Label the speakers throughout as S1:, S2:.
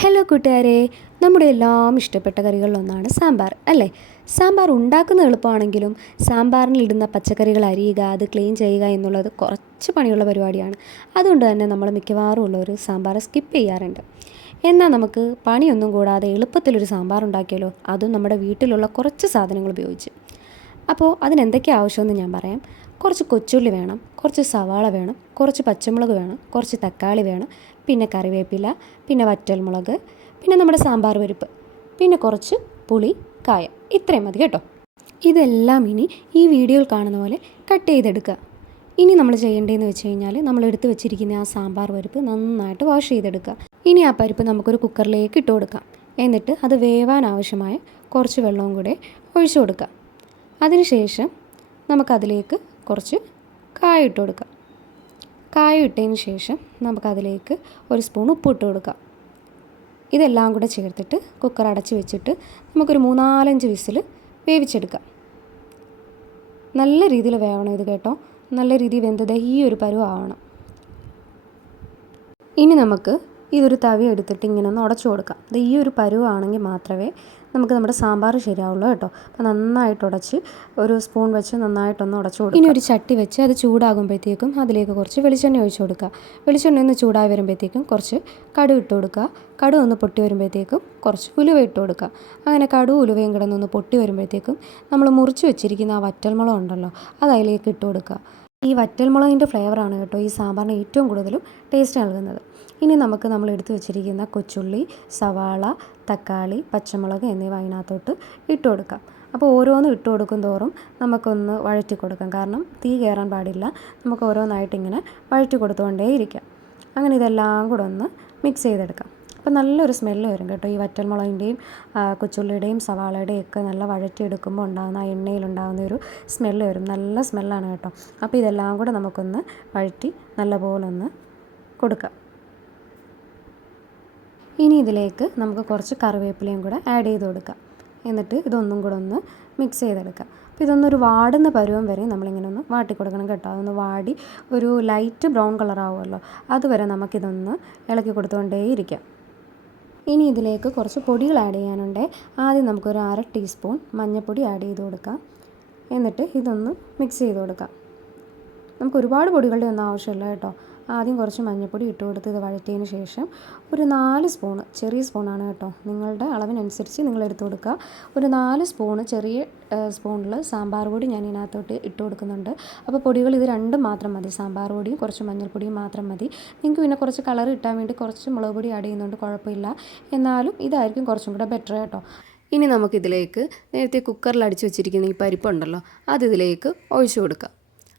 S1: Hello കൂട്ടുകാരെ. നമ്മുടെ എല്ലാം ഇഷ്ടപ്പെട്ട കറികളിലൊന്നാണ് സാമ്പാർ അല്ലേ? സാമ്പാർ ഉണ്ടാക്കുന്ന എളുപ്പമാണെങ്കിലും സാമ്പാറിൽ ഇടുന്ന പച്ചക്കറികൾ അരിയുക അത് ക്ലീൻ ചെയ്യുക എന്നുള്ളത് കുറച്ച് പണിയുള്ള പരിപാടിയാണ്. അതുകൊണ്ട് തന്നെ നമ്മൾ മിക്കവാറും ഉള്ളവർ സാമ്പാർ സ്കിപ്പ് ചെയ്യാറുണ്ട്. എന്നാൽ നമുക്ക് പണിയൊന്നും കൂടാതെ എളുപ്പത്തിലൊരു സാമ്പാർ ഉണ്ടാക്കിയാലോ? അതും നമ്മുടെ വീട്ടിലുള്ള കുറച്ച് സാധനങ്ങൾ ഉപയോഗിച്ച്. അപ്പോൾ അതിനെന്തൊക്കെ ആവശ്യമെന്ന് ഞാൻ പറയാം. കുറച്ച് കൊച്ചുള്ളി വേണം കുറച്ച് സവാള വേണം കുറച്ച് പച്ചമുളക് വേണം കുറച്ച് തക്കാളി വേണം പിന്നെ കറിവേപ്പില പിന്നെ വറ്റൽമുളക് പിന്നെ നമ്മുടെ സാമ്പാർ പരിപ്പ് പിന്നെ കുറച്ച് പുളി കായ. ഇത്രയും മതി കേട്ടോ. ഇതെല്ലാം ഇനി ഈ വീഡിയോയിൽ കാണുന്ന പോലെ കട്ട് ചെയ്തെടുക്കുക. ഇനി നമ്മൾ ചെയ്യേണ്ടതെന്ന് വെച്ച് കഴിഞ്ഞാൽ നമ്മൾ എടുത്ത് വെച്ചിരിക്കുന്ന ആ സാമ്പാർ പരിപ്പ് നന്നായിട്ട് വാഷ് ചെയ്തെടുക്കുക. ഇനി ആ പരിപ്പ് നമുക്കൊരു കുക്കറിലേക്ക് ഇട്ട് കൊടുക്കാം. എന്നിട്ട് അത് വേവാൻ ആവശ്യമായ കുറച്ച് വെള്ളവും കൂടെ ഒഴിച്ചു കൊടുക്കാം അതിനുശേഷം നമുക്കതിലേക്ക് കുറച്ച് കായ ഇട്ട് കൊടുക്കാം. കായ ഇട്ടതിന് ശേഷം നമുക്കതിലേക്ക് ഒരു സ്പൂൺ ഉപ്പ് ഇട്ട് കൊടുക്കാം. ഇതെല്ലാം കൂടെ ചേർത്തിട്ട് കുക്കർ അടച്ച് വെച്ചിട്ട് നമുക്കൊരു മൂന്നാലഞ്ച് വിസിൽ വേവിച്ചെടുക്കാം. നല്ല രീതിയിൽ വേവണം ഇത് കേട്ടോ. നല്ല രീതിയിൽ വെന്തത് ഈ ഒരു പരുവാവണം. ഇനി നമുക്ക് ഇതൊരു തവി എടുത്തിട്ട് ഇങ്ങനെ ഒന്ന് ഉടച്ചു കൊടുക്കാം ഇത് ഈ ഒരു പരുവാണെങ്കിൽ മാത്രമേ നമുക്ക് നമ്മുടെ സാമ്പാർ ശരിയാവുള്ളൂ കേട്ടോ. അപ്പോൾ നന്നായിട്ട് ഉടച്ച് ഒരു സ്പൂൺ വെച്ച് നന്നായിട്ടൊന്ന് ഉടച്ചു കൊടുക്കുക. ഇനി ഒരു ചട്ടി വെച്ച് അത് ചൂടാകുമ്പോഴത്തേക്കും അതിലേക്ക് കുറച്ച് വെളിച്ചെണ്ണ ഒഴിച്ചു കൊടുക്കുക. വെളിച്ചെണ്ണ ഒന്ന് ചൂടായി വരുമ്പോഴത്തേക്കും കുറച്ച് കടുക് ഇട്ട് കൊടുക്കുക. കടുക് ഒന്ന് പൊട്ടി വരുമ്പോഴത്തേക്കും കുറച്ച് ഉലുവ ഇട്ട് കൊടുക്കുക. അങ്ങനെ കടുക് ഉലുവയും കിടന്നൊന്ന് പൊട്ടി വരുമ്പോഴത്തേക്കും നമ്മൾ മുറിച്ച് വെച്ചിരിക്കുന്ന ആ വറ്റൽമുളക് ഉണ്ടല്ലോ അത് അതിലേക്ക് ഇട്ട് കൊടുക്കുക. ഈ വറ്റൽമുളകിന്റെ ഫ്ലേവറാണ് കേട്ടോ ഈ സാമ്പാറിന് ഏറ്റവും കൂടുതലും ടേസ്റ്റ് നൽകുന്നത്. ഇനി നമുക്ക് നമ്മൾ എടുത്തു വെച്ചിരിക്കുന്ന കൊച്ചുള്ളി സവാള തക്കാളി പച്ചമുളക് എന്നിവ അതിനകത്തോട്ട് ഇട്ട് കൊടുക്കാം. അപ്പോൾ ഓരോന്നും ഇട്ട് കൊടുക്കും തോറും നമുക്കൊന്ന് വഴറ്റി കൊടുക്കാം. കാരണം തീ കയറാൻ പാടില്ല. നമുക്ക് ഓരോന്നായിട്ട് ഇങ്ങനെ വഴറ്റി കൊടുത്തുകൊണ്ടേ ഇരിക്കാം അങ്ങനെ ഇതെല്ലാം കൂടെ ഒന്ന് മിക്സ് ചെയ്തെടുക്കാം. അപ്പോൾ നല്ലൊരു സ്മെല്ല് വരും കേട്ടോ. ഈ വറ്റൽമുളകിന്റെയും കൊച്ചുള്ളിയുടെയും സവാളയുടെയും ഒക്കെ നല്ല വഴറ്റിയെടുക്കുമ്പോൾ ഉണ്ടാകുന്ന ആ എണ്ണയിലുണ്ടാകുന്ന ഒരു സ്മെല്ല് വരും. നല്ല സ്മെല്ലാണ് കേട്ടോ. അപ്പോൾ ഇതെല്ലാം കൂടെ നമുക്കൊന്ന് വഴറ്റി നല്ലപോലെ ഒന്ന് കൊടുക്കാം. ഇനി ഇതിലേക്ക് നമുക്ക് കുറച്ച് കറിവേപ്പിലയും കൂടെ ആഡ് ചെയ്ത് കൊടുക്കാം. എന്നിട്ട് ഇതൊന്നും കൂടെ ഒന്ന് മിക്സ് ചെയ്തെടുക്കാം. അപ്പോൾ ഇതൊന്നൊരു വാടുന്ന പരുവം വരെ നമ്മളിങ്ങനെ ഒന്ന് വാട്ടി കൊടുക്കണം കേട്ടോ. അതൊന്ന് വാടി ഒരു ലൈറ്റ് ബ്രൗൺ കളറാവുമല്ലോ അതുവരെ നമുക്കിതൊന്ന് ഇളക്കി കൊടുത്തുകൊണ്ടേ ഇരിക്കാം ഇനി ഇതിലേക്ക് കുറച്ച് പൊടികൾ ആഡ് ചെയ്യാനുണ്ട്. ആദ്യം നമുക്കൊരു അര ടീസ്പൂൺ മഞ്ഞൾപ്പൊടി ആഡ് ചെയ്ത് കൊടുക്കാം. എന്നിട്ട് ഇതൊന്ന് മിക്സ് ചെയ്ത് കൊടുക്കാം. നമുക്ക് ഒരുപാട് പൊടികളുടെ ഒന്നും ആവശ്യമില്ല കേട്ടോ. ആദ്യം കുറച്ച് മഞ്ഞൾപ്പൊടി ഇട്ട് കൊടുത്ത് ഇത് വഴറ്റിയതിന് ശേഷം ഒരു നാല് സ്പൂണ് ചെറിയ സ്പൂണാണ് കേട്ടോ. നിങ്ങളുടെ അളവിനനുസരിച്ച് നിങ്ങൾ എടുത്തു കൊടുക്കുക. ഒരു നാല് സ്പൂണ് ചെറിയ സ്പൂണിൽ സാമ്പാർ പൊടി ഞാൻ ഇതിനകത്തോട്ട് ഇട്ട് കൊടുക്കുന്നുണ്ട്. അപ്പോൾ പൊടികൾ ഇത് രണ്ടും മാത്രം മതി. സാമ്പാർ പൊടിയും കുറച്ച് മഞ്ഞൾപ്പൊടിയും മാത്രം മതി. നിങ്ങൾക്ക് പിന്നെ കുറച്ച് കളർ കിട്ടാൻ വേണ്ടി കുറച്ച് മുളക് പൊടി ആഡ് ചെയ്യുന്നുണ്ട് കുഴപ്പമില്ല. എന്നാലും ഇതായിരിക്കും കുറച്ചും കൂടെ ബെറ്റർ കേട്ടോ. ഇനി നമുക്കിതിലേക്ക് നേരത്തെ കുക്കറിൽ അടിച്ചു വെച്ചിരിക്കുന്ന ഈ പരിപ്പുണ്ടല്ലോ അത് ഇതിലേക്ക് ഒഴിച്ചു കൊടുക്കാം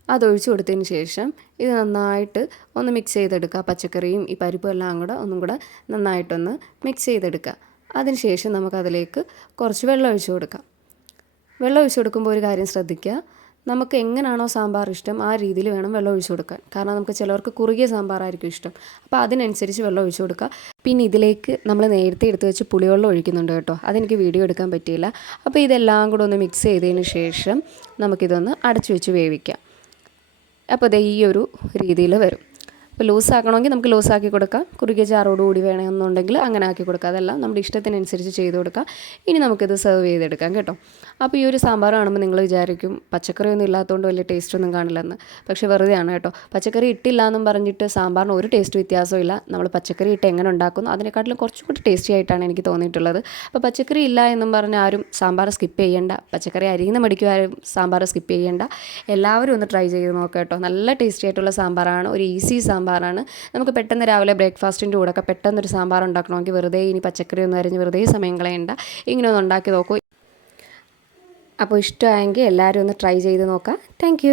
S1: അത് ഒഴിച്ചു കൊടുത്തതിന് ശേഷം ഇത് നന്നായിട്ട് ഒന്ന് മിക്സ് ചെയ്തെടുക്കുക. പച്ചക്കറിയും ഈ പരിപ്പും എല്ലാം കൂടെ ഒന്നും കൂടെ നന്നായിട്ടൊന്ന് മിക്സ് ചെയ്തെടുക്കുക. അതിനുശേഷം നമുക്കതിലേക്ക് കുറച്ച് വെള്ളം ഒഴിച്ചു കൊടുക്കാം. വെള്ളം ഒഴിച്ചു കൊടുക്കുമ്പോൾ ഒരു കാര്യം ശ്രദ്ധിക്കുക. നമുക്ക് എങ്ങനെയാണോ സാമ്പാർ ഇഷ്ടം ആ രീതിയിൽ വേണം വെള്ളം ഒഴിച്ചു കൊടുക്കാൻ. കാരണം നമുക്ക് ചിലവർക്ക് കുറുകിയ സാമ്പാറായിരിക്കും ഇഷ്ടം. അപ്പോൾ അതിനനുസരിച്ച് വെള്ളം ഒഴിച്ചു കൊടുക്കുക. പിന്നെ ഇതിലേക്ക് നമ്മൾ നേരത്തെ എടുത്ത് വെച്ച് പുളിവെള്ളം ഒഴിക്കുന്നുണ്ട് കേട്ടോ. അതെനിക്ക് വീഡിയോ എടുക്കാൻ പറ്റിയില്ല. അപ്പോൾ ഇതെല്ലാം കൂടെ ഒന്ന് മിക്സ് ചെയ്തതിന് ശേഷം നമുക്കിതൊന്ന് അടച്ചു വെച്ച് വേവിക്കാം. അപ്പോൾ ദേ ഈ ഒരു രീതിയിൽ വരും. അപ്പോൾ ലൂസ് ആക്കണമെങ്കിൽ നമുക്ക് ലൂസ് ആക്കി കൊടുക്കാം. കുറുകിയ ചാറോടുകൂടി വേണമെന്നുണ്ടെങ്കിൽ അങ്ങനെ ആക്കി കൊടുക്കാം. അതെല്ലാം നമ്മുടെ ഇഷ്ടത്തിനനുസരിച്ച് ചെയ്ത് കൊടുക്കാം. ഇനി നമുക്കിത് സെർവ് ചെയ്തെടുക്കാം കേട്ടോ. അപ്പോൾ ഈ ഒരു സാമ്പാർ കാണുമ്പോൾ നിങ്ങൾ വിചാരിക്കും പച്ചക്കറി ഒന്നും ഇല്ലാത്തതുകൊണ്ട് വലിയ ടേസ്റ്റ് ഒന്നും കാണില്ലെന്ന്. പക്ഷേ വെറുതെയാണ് കേട്ടോ. പച്ചക്കറി ഇട്ടില്ല എന്നും പറഞ്ഞിട്ട് സാമ്പാറിന് ഒരു ടേസ്റ്റ് വ്യത്യാസവും ഇല്ല. നമ്മൾ പച്ചക്കറി ഇട്ട് എങ്ങനെ ഉണ്ടാക്കുന്നു അതിനെക്കാട്ടിലും കുറച്ചും കൂടി ടേസ്റ്റി ആയിട്ടാണ് എനിക്ക് തോന്നിയിട്ടുള്ളത്. അപ്പോൾ പച്ചക്കറി ഇല്ല എന്നും പറഞ്ഞ് ആരും സാമ്പാർ സ്കിപ്പ് ചെയ്യേണ്ട. പച്ചക്കറി അരിയുന്ന മടിക്കും ആരും സാമ്പാർ സ്കിപ്പ് ചെയ്യേണ്ട. എല്ലാവരും ഒന്ന് ട്രൈ ചെയ്ത് നോക്കാം കേട്ടോ. നല്ല ടേസ്റ്റി ആയിട്ടുള്ള സാമ്പാറാണ്. ഒരു ഈസി സാമ്പാറാണ്. നമുക്ക് പെട്ടെന്ന് രാവിലെ ബ്രേക്ക്ഫാസ്റ്റിന്റെ കൂടെ ഒക്കെ പെട്ടെന്നൊരു സാമ്പാർ ഉണ്ടാക്കണമെങ്കിൽ വെറുതെ ഇനി പച്ചക്കറി ഒന്നും അരിഞ്ഞ് വെറുതെ സമയം കളയണ്ട. ഇങ്ങനെ ഒന്ന് ഉണ്ടാക്കി നോക്കൂ. അപ്പോൾ ഇഷ്ടമായെങ്കിൽ എല്ലാവരും ഒന്ന് ട്രൈ ചെയ്ത് നോക്കാം. താങ്ക്